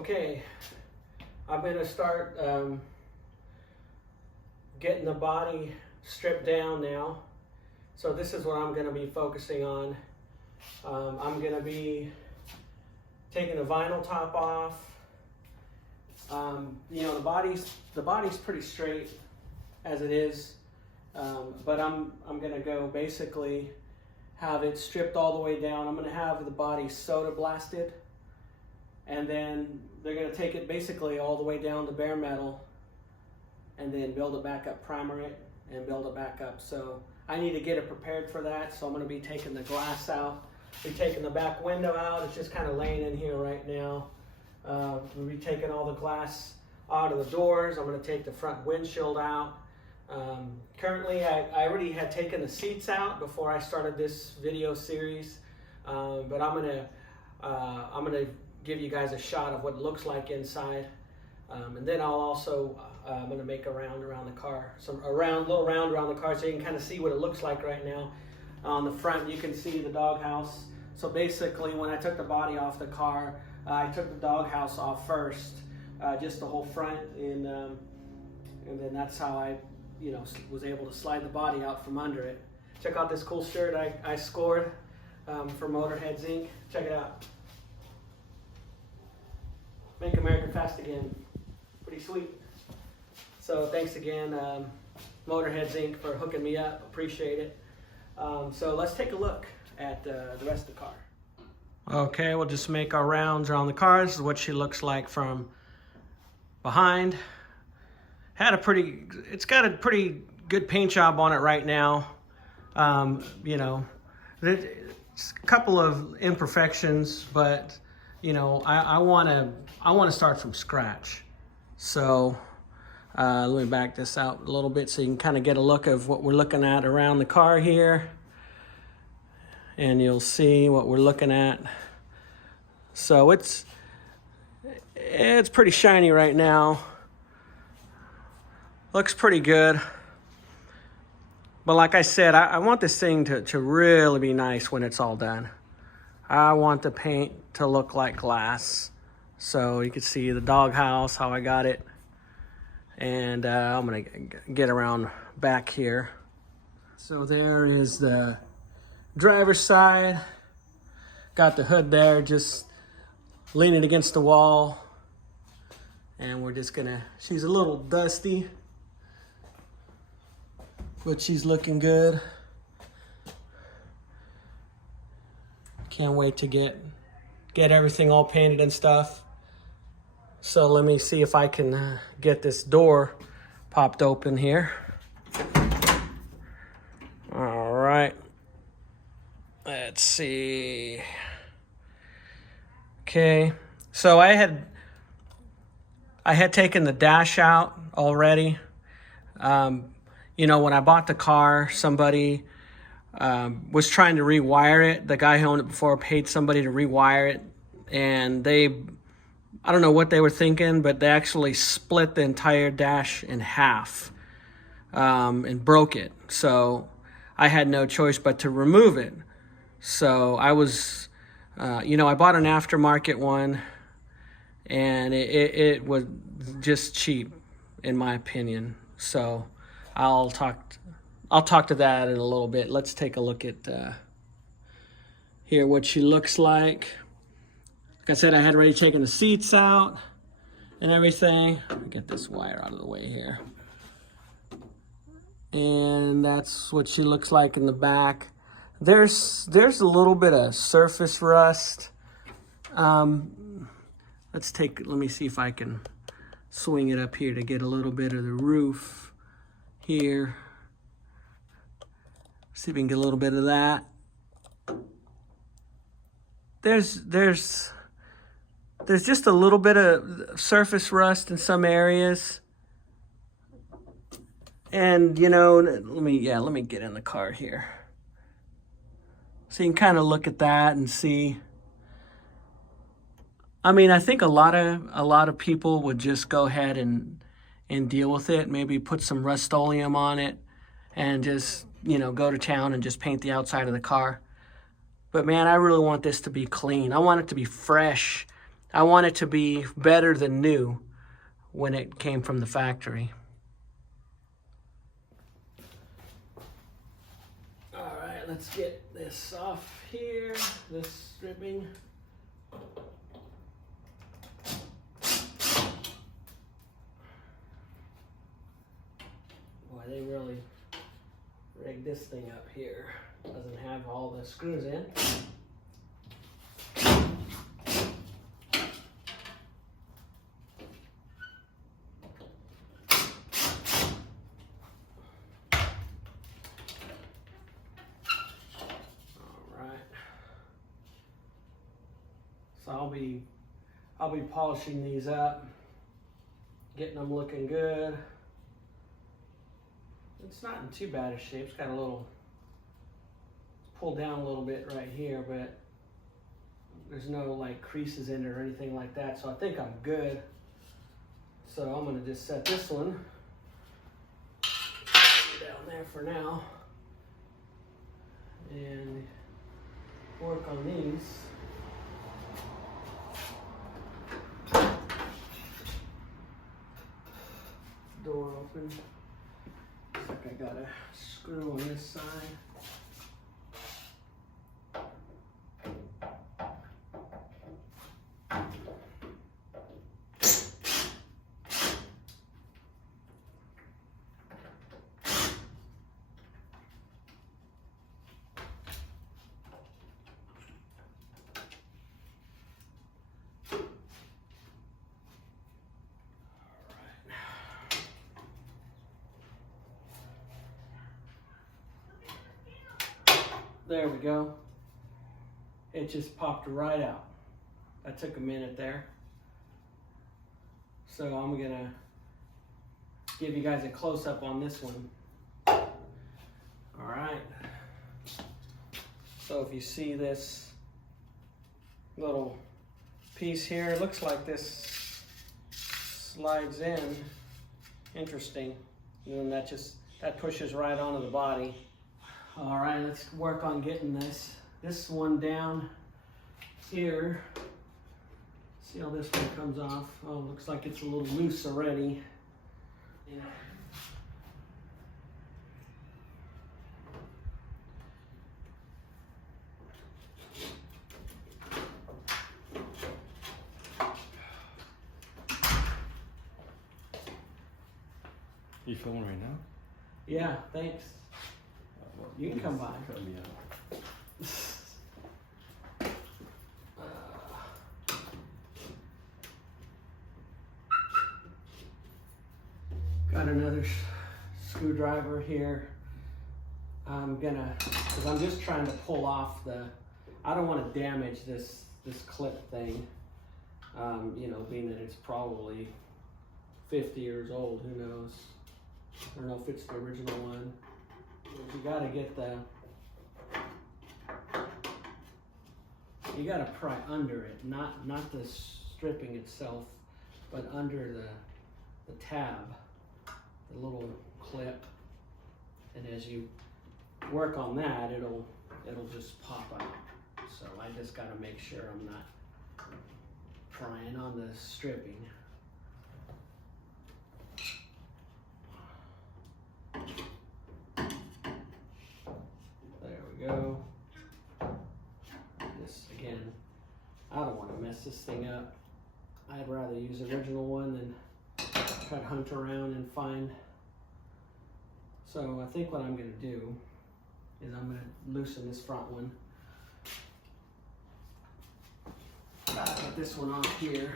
Okay, I'm going to start getting the body stripped down now. So this is what I'm going to be focusing on. I'm going to be taking the vinyl top off. You know, the body's pretty straight as it is, but I'm going to go basically have it stripped all the way down. I'm going to have the body soda blasted, and then they're going to take it basically all the way down to bare metal, and then build it back up, primer it, and build it back up. So I need to get it prepared for that. So I'm going to be taking the glass out, be taking the back window out. It's just kind of laying in here right now. We'll be taking all the glass out of the doors. I'm going to take the front windshield out. Currently, I already had taken the seats out before I started this video series, but I'm gonna give you guys a shot of what it looks like inside, and then I'll also I'm gonna make a round around the car, little round around the car, so you can kind of see what it looks like right now. On the front, you can see the doghouse. So basically, when I took the body off the car, I took the doghouse off first, just the whole front, and then that's how I was able to slide the body out from under it. Check out this cool shirt I scored for Motorheads Inc. Check it out. Make America Fast Again. Pretty sweet. So thanks again, Motorheads Inc. for hooking me up. Appreciate it. So let's take a look at the rest of the car. Okay, we'll just make our rounds around the car. This is what she looks like from behind. It's got a pretty good paint job on it right now. It's a couple of imperfections, but I want to start from scratch. So let me back this out a little bit so you can kind of get a look of what we're looking at around the car here, and you'll see what we're looking at. So it's pretty shiny right now. Looks pretty good. But like I said, I want this thing to really be nice when it's all done. I want the paint to look like glass. So you can see the doghouse, how I got it. And I'm gonna get around back here. So there is the driver's side. Got the hood there, just leaning against the wall. And we're just she's a little dusty, but she's looking good. Can't wait to get everything all painted and stuff. So let me see if I can get this door popped open here. All right. Let's see. Okay. So I had taken the dash out already. When I bought the car, somebody was trying to rewire it. The guy who owned it before paid somebody to rewire it, and I don't know what they were thinking, but they actually split the entire dash in half and broke it. So I had no choice but to remove it. So I was, I bought an aftermarket one, and it was just cheap, in my opinion. So I'll talk to that in a little bit. Let's take a look at here what she looks like. Like I said, I had already taken the seats out and everything. Let me get this wire out of the way here. And that's what she looks like in the back. There's a little bit of surface rust. Let me see if I can swing it up here to get a little bit of the roof here. See if we can get a little bit of that. There's just a little bit of surface rust in some areas. And let me get in the car here. So you can kind of look at that and see. I mean, I think a lot of people would just go ahead and deal with it. Maybe put some Rust-Oleum on it and just, go to town and just paint the outside of the car. But man, I really want this to be clean. I want it to be fresh I want it to be better than new when it came from the factory. All right, let's get this off here, this stripping. Boy, they really rigged this thing up here. Doesn't have all the screws in. So I'll be polishing these up, getting them looking good. It's not in too bad a shape. It's got a little, it's pulled down a little bit right here, but there's no like creases in it or anything like that. So I think I'm good. So I'm gonna just set this one down there for now and work on these. Door open. Looks like I got a screw on this side. There we go. It just popped right out. That took a minute there. So I'm gonna give you guys a close-up on this one. All right. So if you see this little piece here, it looks like this slides in. Interesting. And then that pushes right onto the body. All right, let's work on getting this one down here. See how this one comes off. Oh, looks like it's a little loose already. Yeah. You filming right now? Yeah, thanks. Well, You can come by. Cut me out. Got another screwdriver here. Because I'm just trying to pull off I don't want to damage this clip thing. You know, being that it's probably 50 years old, who knows? I don't know if it's the original one. You gotta get you gotta pry under it, not the stripping itself, but under the tab, the little clip. And as you work on that, it'll just pop out. So I just gotta make sure I'm not prying on the stripping. Go. This again, I don't want to mess this thing up. I'd rather use the original one than try to hunt around and find. So I think what I'm going to do is I'm going to loosen this front one. Get this one off here.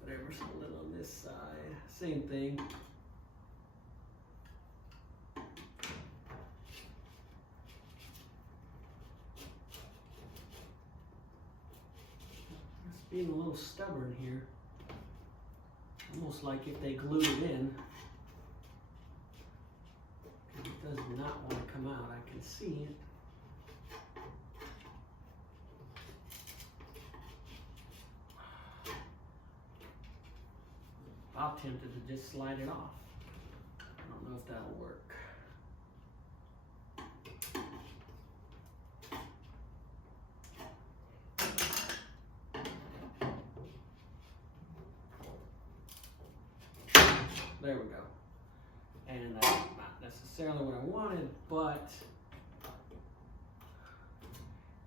Whatever's holding on this side, same thing. Being a little stubborn here. Almost like if they glued it in. It does not want to come out. I can see it. I'm tempted to just slide it off. I don't know if that'll work. There we go. And that's not necessarily what I wanted, but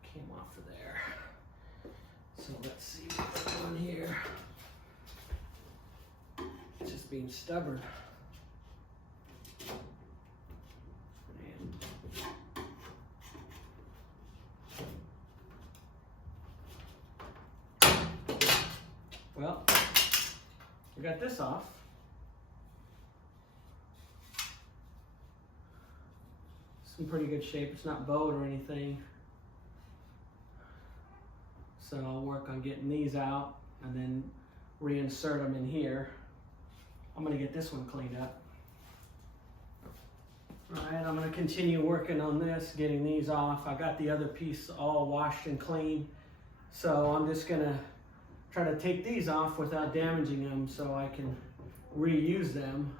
came off of there. So let's see what we're doing here. It's just being stubborn. Well, we got this off. It's in pretty good shape. It's not bowed or anything. So I'll work on getting these out and then reinsert them in here. I'm gonna get this one cleaned up. All right, I'm gonna continue working on this, getting these off. I got the other piece all washed and clean. So I'm just gonna try to take these off without damaging them so I can reuse them.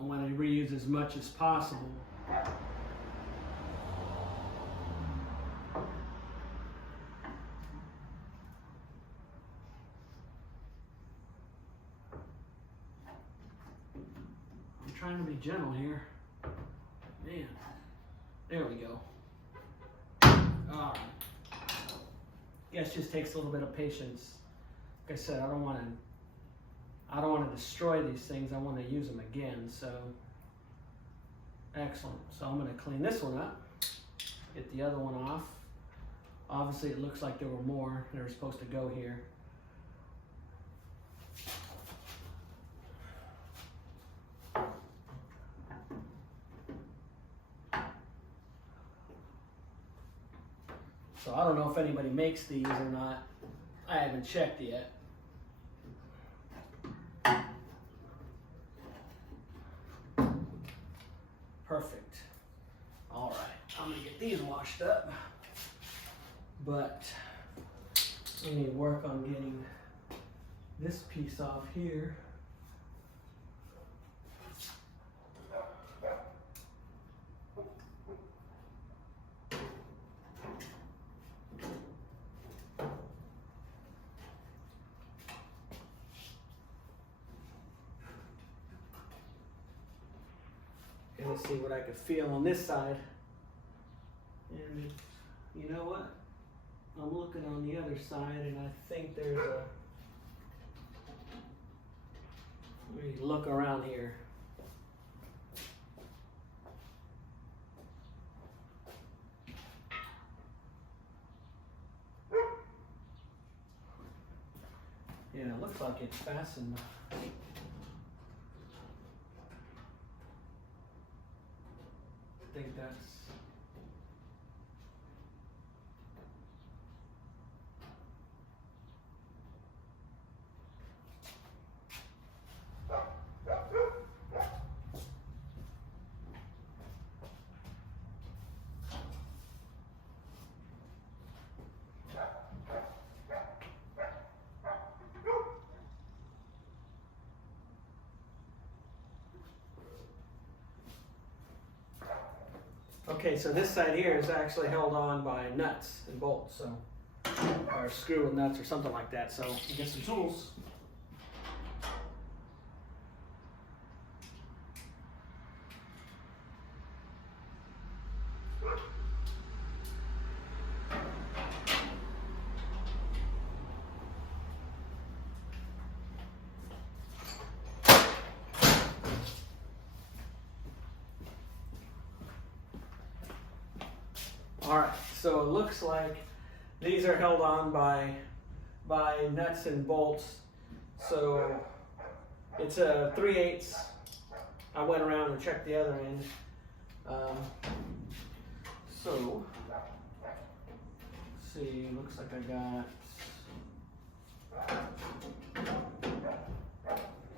I want to reuse as much as possible. I'm trying to be gentle here. Man, there we go. All right. Guess just takes a little bit of patience. Like I said, I don't want to destroy these things. I want to use them again. So excellent. So I'm going to clean this one up, get the other one off. Obviously, it looks like there were more that are supposed to go here. So I don't know if anybody makes these or not. I haven't checked yet. Perfect. All right, I'm gonna get these washed up, but we need to work on getting this piece off here. And let's see what I could feel on this side. And you know what? I'm looking on the other side and I think there's a, let me look around here. Yeah, it looks like it's fastened. I think that's okay, so this side here is actually held on by nuts and bolts, so, or screw with nuts or something like that. So get some tools. All right, so it looks like these are held on by nuts and bolts. So it's a 3/8. I went around and checked the other end. So let's see, looks like I got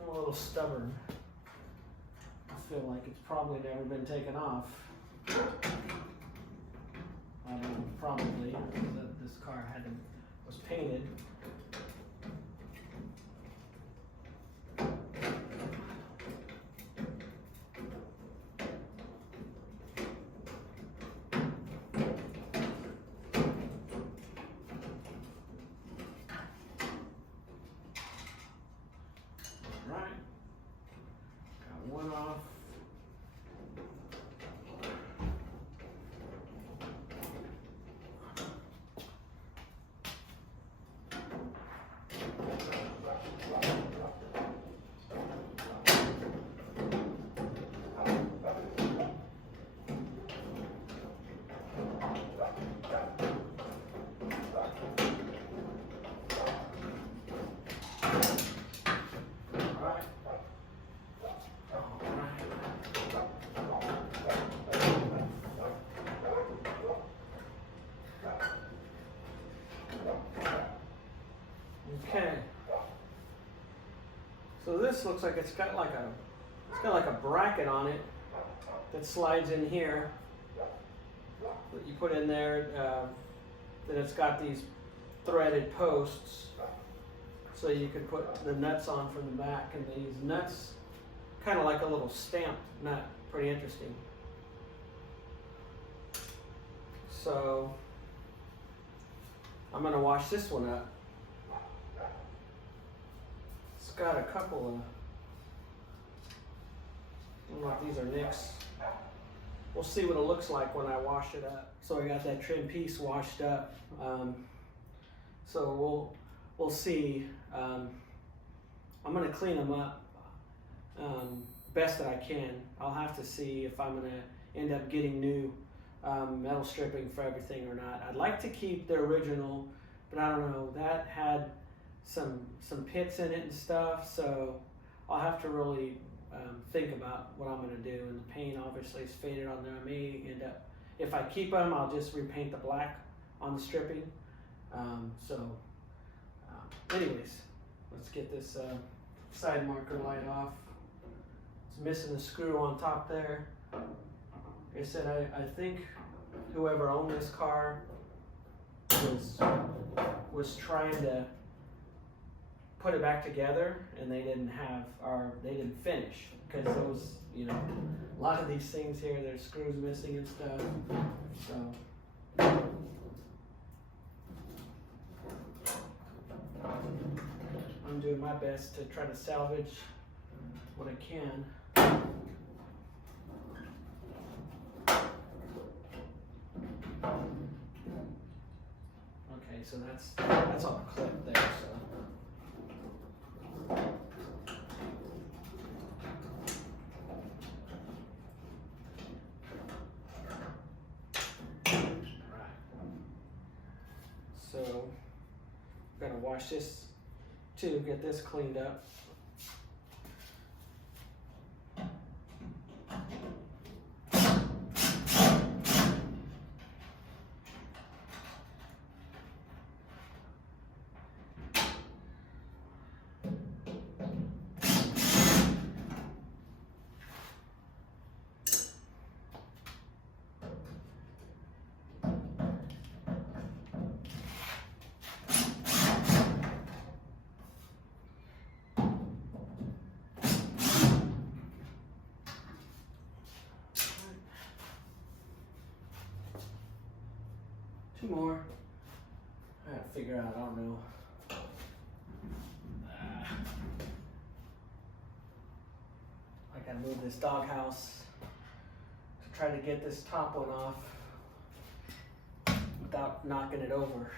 a little stubborn. I feel like it's probably never been taken off. Probably, because this car was painted. Right. Okay. So this looks like it's got like a bracket on it that slides in here that you put in there. Then it's got these threaded posts, so you could put the nuts on from the back, and these nuts kind of like a little stamped nut. Pretty interesting. So I'm gonna wash this one up. It's got a couple of, I don't know if these are nicks. We'll see what it looks like when I wash it up. So I got that trim piece washed up. So we'll see. I'm gonna clean them up best that I can. I'll have to see if I'm gonna end up getting new metal stripping for everything or not. I'd like to keep the original, but I don't know. That had some pits in it and stuff, so I'll have to really think about what I'm going to do. And the paint obviously is faded on there. I may end up, if I keep them, I'll just repaint the black on the stripping. Anyways, let's get this side marker light off. It's missing the screw on top there. Like I said, I think whoever owned this car was trying to put it back together, and they didn't finish, because those, you know, a lot of these things here, there's screws missing and stuff. So I'm doing my best to try to salvage what I can. Okay, so that's on a clip there. So. So I'm gonna wash this too, get this cleaned up. Two more. I gotta figure out, I don't know. I gotta move this doghouse to try to get this top one off without knocking it over.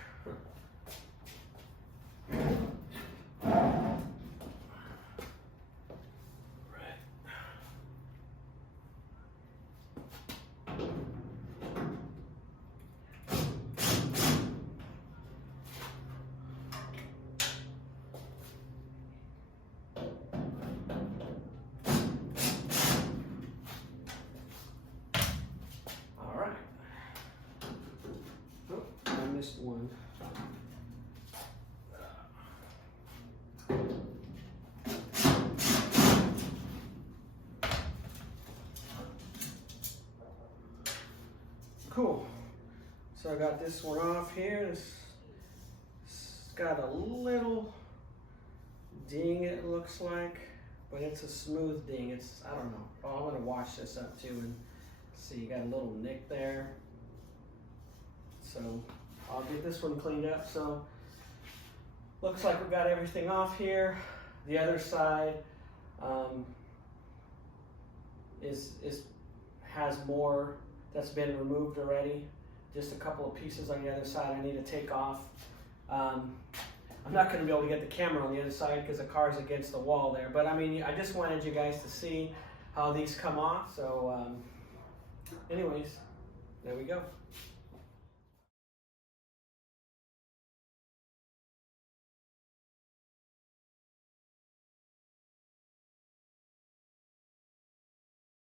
One. Cool. So I got this one off here. It's got a little ding, it looks like, but it's a smooth ding. I don't know. Oh, I'm gonna wash this up too and see. You got a little nick there. So I'll get this one cleaned up. So looks like we've got everything off here. The other side has more that's been removed already. Just a couple of pieces on the other side I need to take off. I'm not going to be able to get the camera on the other side because the car's against the wall there. But I mean, I just wanted you guys to see how these come off. So anyways, there we go.